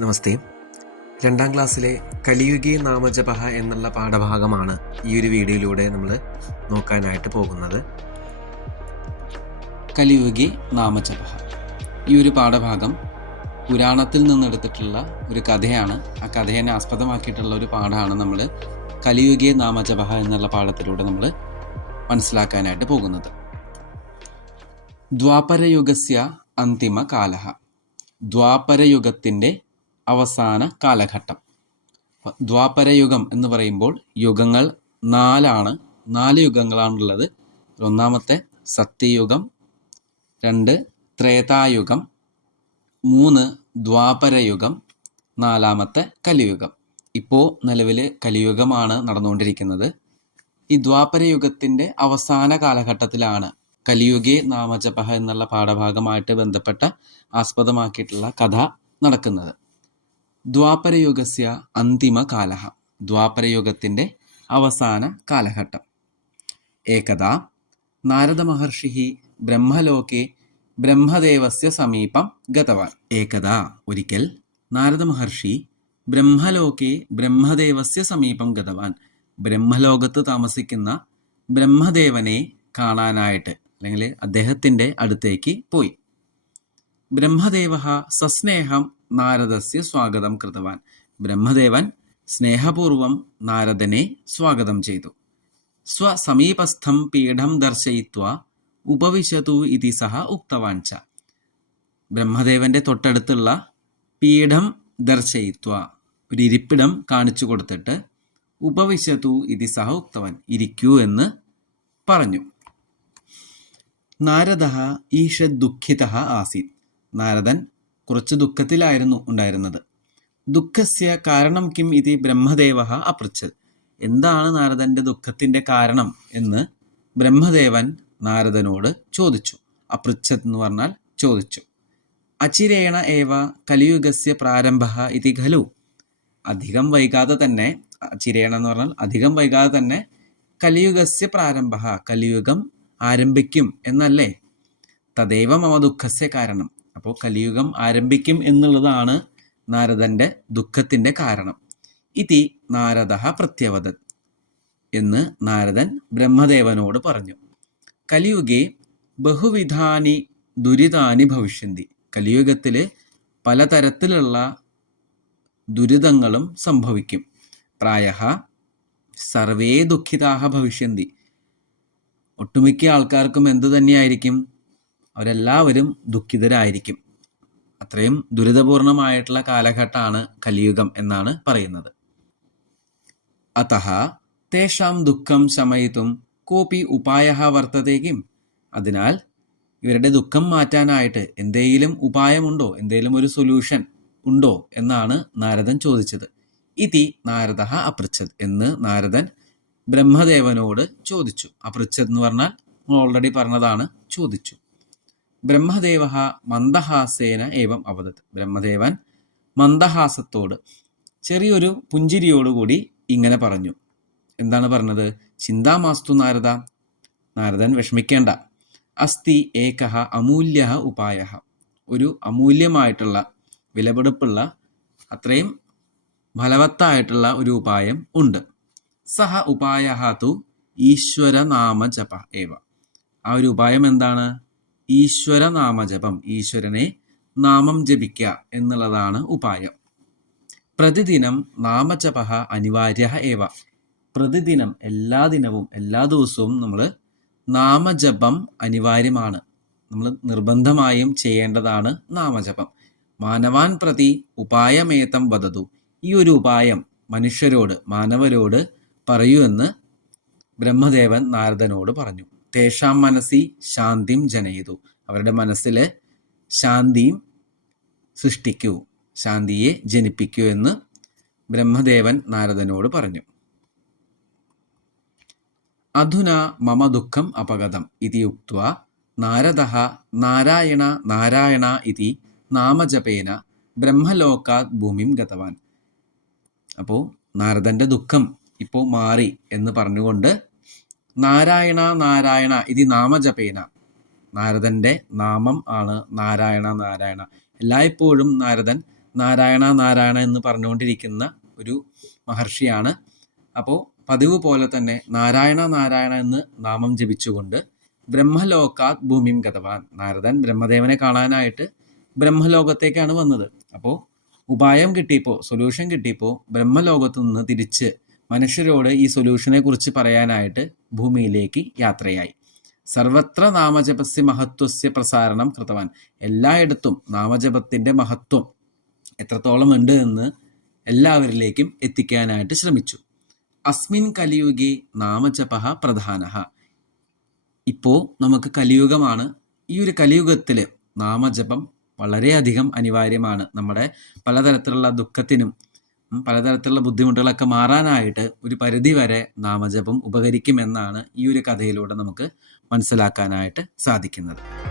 നമസ്തേ. രണ്ടാം ക്ലാസ്സിലെ കലിയുഗി നാമജപഹ എന്നുള്ള പാഠഭാഗമാണ് ഈ ഒരു വീഡിയോയിലൂടെ നമ്മൾ നോക്കാനായിട്ട് പോകുന്നത്. കലിയുഗി നാമജപഹ. ഈ ഒരു പാഠഭാഗം പുരാണത്തിൽ നിന്നെടുത്തിട്ടുള്ള ഒരു കഥയാണ്. ആ കഥയെ ആസ്പദമാക്കിയിട്ടുള്ള ഒരു പാഠമാണ് നമ്മൾ കലിയുഗി നാമജപഹ എന്നുള്ള പാഠത്തിലൂടെ നമ്മൾ മനസ്സിലാക്കാനായിട്ട് പോകുന്നത്. ദ്വാപരയുഗസ്യ അന്തിമ കാലഹ ദ്വാപരയുഗത്തിന്റെ അവസാന കാലഘട്ടം. ദ്വാപരയുഗം എന്ന് പറയുമ്പോൾ യുഗങ്ങൾ നാലാണ്. നാല് യുഗങ്ങളാണുള്ളത്. ഒന്നാമത്തെ സത്യയുഗം രണ്ട് ത്രേതായുഗം മൂന്ന് ദ്വാപരയുഗം നാലാമത്തെ കലിയുഗം. ഇപ്പോൾ നിലവിൽ കലിയുഗമാണ് നടന്നുകൊണ്ടിരിക്കുന്നത്. ഈ ദ്വാപരയുഗത്തിന്റെ അവസാന കാലഘട്ടത്തിലാണ് കലിയുഗേ നാമജപഹ എന്നുള്ള പാഠഭാഗമായിട്ട് ബന്ധപ്പെട്ട ആസ്പദമാക്കിയിട്ടുള്ള കഥ നടക്കുന്നത്. ദ്വാപരയുഗസ്യ അന്തിമ കാലഹ. ദ്വാപരയുഗത്തിന്റെ അവസാന കാലഘട്ടം. ഏകദാ നാരദ മഹർഷി ബ്രഹ്മലോകെ ബ്രഹ്മദേവസ്യ സമീപം ഗതവാൻ. ഏകദാ ഒരിക്കൽ നാരദ മഹർഷി ബ്രഹ്മലോകെ ബ്രഹ്മദേവസ്യ സമീപം ഗതവാൻ. ബ്രഹ്മലോകത്ത് താമസിക്കുന്ന ബ്രഹ്മദേവനെ കാണാനായിട്ട് അല്ലെങ്കിൽ അദ്ദേഹത്തിന്റെ അടുത്തേക്ക് പോയി. ബ്രഹ്മദേവ സസ്നേഹം നാരദസ്യ സ്വാഗതം കൃതവാൻ. ബ്രഹ്മദേവൻ സ്നേഹപൂർവം നാരദനെ സ്വാഗതം ചെയ്തു. സ്വസമീപസ്ഥം പീഠം ദർശയിത്വ ഉപവിശതു ഇതി സഹ ഉക്തവാൻ ച ബ്രഹ്മദേവന്റെ തൊട്ടടുത്തുള്ള പീഠം ദർശയിത്വ ഒരു ഇരിപ്പിടം കാണിച്ചു കൊടുത്തിട്ട് ഉപവിശതു ഇതി സഹ ഉക്തവാൻ ഇരിക്കൂ എന്ന് പറഞ്ഞു. നാരദ ഈഷദ് ദുഃഖിത ആസീത്. നാരദൻ കുറച്ച് ദുഃഖത്തിലായിരുന്നു ഉണ്ടായിരുന്നത്. ദുഃഖസ്യ കാരണം കിം ഇത് ബ്രഹ്മദേവ അപൃച്ഛത്. എന്താണ് നാരദന്റെ ദുഃഖത്തിന്റെ കാരണം എന്ന് ബ്രഹ്മദേവൻ നാരദനോട് ചോദിച്ചു. അപൃച്ഛത് എന്ന് പറഞ്ഞാൽ ചോദിച്ചു. അചിരേണ ഏവ കലിയുഗസ്യ പ്രാരംഭ ഇതി ഖലു. അധികം വൈകാതെ തന്നെ അചിരേണ എന്ന് പറഞ്ഞാൽ അധികം വൈകാതെ തന്നെ കലിയുഗസ്യ പ്രാരംഭ കലിയുഗം ആരംഭിക്കും എന്നല്ലേ? തദൈവ മമ ദുഃഖസ്യ കാരണം. അപ്പോൾ കലിയുഗം ആരംഭിക്കും എന്നുള്ളതാണ് നാരദന്റെ ദുഃഖത്തിന്റെ കാരണം. ഇതി നാരദ പ്രത്യവദത് എന്ന് നാരദൻ ബ്രഹ്മദേവനോട് പറഞ്ഞു. കലിയുഗെ ബഹുവിധാനി ദുരിതാനി ഭവിഷ്യന്തി. കലിയുഗത്തിൽ പലതരത്തിലുള്ള ദുരിതങ്ങളും സംഭവിക്കും. പ്രായ സർവേ ദുഃഖിതാഹ ഭവിഷ്യന്തി. ഒട്ടുമിക്ക ആൾക്കാർക്കും എന്തു തന്നെയായിരിക്കും അവരെല്ലാവരും ദുഃഖിതരായിരിക്കും. അത്രയും ദുരിതപൂർണമായിട്ടുള്ള കാലഘട്ടമാണ് കലിയുഗം എന്നാണ് പറയുന്നത്. അതഹ തേഷാം ദുഃഖം ശമയിത്തും കോപി ഉപായ വർത്തതേക്കും അതിനാൽ ഇവരുടെ ദുഃഖം മാറ്റാനായിട്ട് എന്തെങ്കിലും ഉപായമുണ്ടോ? എന്തെങ്കിലും ഒരു സൊല്യൂഷൻ ഉണ്ടോ? എന്നാണ് നാരദൻ ചോദിച്ചത്. ഇതി നാരദ അപൃച്ഛത് എന്ന് നാരദൻ ബ്രഹ്മദേവനോട് ചോദിച്ചു. അപൃച്ഛത് എന്ന് പറഞ്ഞാൽ ഓൾറെഡി പറഞ്ഞതാണ് ചോദിച്ചു. ബ്രഹ്മദേവ മന്ദഹാസേന ഏവം അവതത്. ബ്രഹ്മദേവൻ മന്ദഹാസത്തോട് ചെറിയൊരു പുഞ്ചിരിയോടുകൂടി ഇങ്ങനെ പറഞ്ഞു. എന്താണ് പറഞ്ഞത്? ചിന്താമാസ്തു നാരദ നാരദൻ വിഷമിക്കേണ്ട. അസ്തി ഏകഹ അമൂല്യ ഉപായ ഒരു അമൂല്യമായിട്ടുള്ള വിലപിടിപ്പുള്ള അത്രയും ഫലവത്തായിട്ടുള്ള ഒരു ഉപായം ഉണ്ട്. സഹ ഉപായ തു ഈശ്വരനാമജപ ഏവ. ആ ഒരു ഉപായം എന്താണ്? ഈശ്വരനാമജപം ഈശ്വരനെ നാമം ജപിക്കുക എന്നുള്ളതാണ് ഉപായം. പ്രതിദിനം നാമജപ അനിവാര്യ ഏവ. പ്രതിദിനം എല്ലാ ദിനവും എല്ലാ ദിവസവും നമ്മൾ നാമജപം അനിവാര്യമാണ്. നമ്മൾ നിർബന്ധമായും ചെയ്യേണ്ടതാണ് നാമജപം. മാനവാൻ പ്രതി ഉപായമേത്തം വദതു. ഈ ഒരു ഉപായം മനുഷ്യരോട് മാനവരോട് പറയൂ എന്ന് ബ്രഹ്മദേവൻ നാരദനോട് പറഞ്ഞു. തേഷാം മനസ്സി ശാന്തിം ജനയിതു. അവരുടെ മനസ്സിൽ ശാന്തിയും സൃഷ്ടിക്കൂ ശാന്തിയെ ജനിപ്പിക്കൂ എന്ന് ബ്രഹ്മദേവൻ നാരദനോട് പറഞ്ഞു. അധുന മമ ദുഃഖം അപഗതം ഇതി ഉക്വ നാരദ നാരായണ നാരായണ ഇതി നാമജപേന ബ്രഹ്മലോകാത് ഭൂമിം ഗതവാൻ. അപ്പോൾ നാരദന്റെ ദുഃഖം ഇപ്പോൾ മാറി എന്ന് പറഞ്ഞുകൊണ്ട് നാരായണ നാരായണ ഇത് നാമജപേന. നാരദന്റെ നാമം ആണ് നാരായണ നാരായണ. എല്ലായ്പ്പോഴും നാരദൻ നാരായണ നാരായണ എന്ന് പറഞ്ഞുകൊണ്ടിരിക്കുന്ന ഒരു മഹർഷിയാണ്. അപ്പോൾ പതിവ് പോലെ തന്നെ നാരായണ നാരായണ എന്ന് നാമം ജപിച്ചുകൊണ്ട് ബ്രഹ്മലോകാത് ഭൂമിയും ഗതവാൻ. നാരദൻ ബ്രഹ്മദേവനെ കാണാനായിട്ട് ബ്രഹ്മലോകത്തേക്കാണ് വന്നത്. അപ്പോൾ ഉപായം കിട്ടിയപ്പോൾ സൊല്യൂഷൻ കിട്ടിയപ്പോൾ ബ്രഹ്മലോകത്തു നിന്ന് തിരിച്ച് മനുഷ്യരോട് ഈ സൊല്യൂഷനെ കുറിച്ച് പറയാനായിട്ട് ഭൂമിയിലേക്ക് യാത്രയായി. സർവത്ര നാമജപസ്യ മഹത്വസ്യ പ്രസാരണം കൃതവാൻ. എല്ലായിടത്തും നാമജപത്തിന്റെ മഹത്വം എത്രത്തോളം ഉണ്ട് എന്ന് എല്ലാവരിലേക്കും എത്തിക്കാനായിട്ട് ശ്രമിച്ചു. അസ്മിൻ കലിയുഗി നാമജപ പ്രധാന. ഇപ്പോൾ നമുക്ക് കലിയുഗമാണ്. ഈ ഒരു കലിയുഗത്തിൽ നാമജപം വളരെയധികം അനിവാര്യമാണ്. നമ്മുടെ പലതരത്തിലുള്ള ദുഃഖത്തിനും പലതരത്തിലുള്ള ബുദ്ധിമുട്ടുകളൊക്കെ മാറാനായിട്ട് ഒരു പരിധി വരെ നാമജപം ഉപകരിക്കുമെന്നാണ് ഈ ഒരു കഥയിലൂടെ നമുക്ക് മനസ്സിലാക്കാനായിട്ട് സാധിക്കുന്നത്.